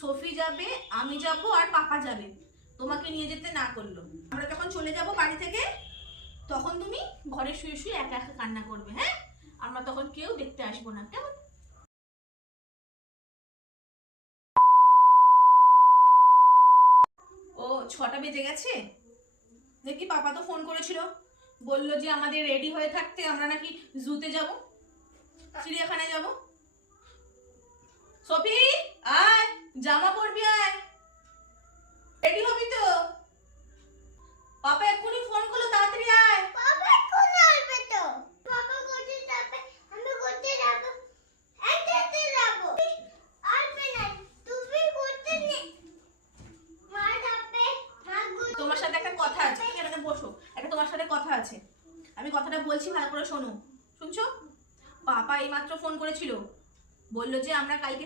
সফি যাবে, আমি যাব আর পাপা যাবে, তোমাকে নিয়ে যেতে না করলো। আমরা যখন চলে যাব বাড়ি থেকে তখন তুমি ঘরে শুয়ে শুয়ে একা একা কান্না করবে। হ্যাঁ, আমরা তখন কেউ দেখতে আসবো না, কেমন? ও 6টা বেজে গেছে। দেখি পাপা তো ফোন করেছিল, বললো যে আমাদের রেডি হয়ে থাকতে, আমরা নাকি জুতে যাব, চিড়িয়াখানায় যাব। সফি আয়, জামা পরবি, আয়, রেডি হবি তো? পাপা এক্ষুনি ফোন করলো, তাড়াতাড়ি আয়। পাপা কোন আসবে তো? পাপা কোথায় যাবে? আমি কোথায় যাব? একসাথে যাব। আসবে না, তুমি কোথায় নে? মা যাবে, মা তোমার সাথে একটা কথা আছে, তুমি এখানে বসো, একটা তোমার সাথে কথা আছে, আমি কথাটা বলছি, ভালো করে শোনো। শুনছো? পাপা এইমাত্র ফোন করেছিল, বললো যে আমরা কালকে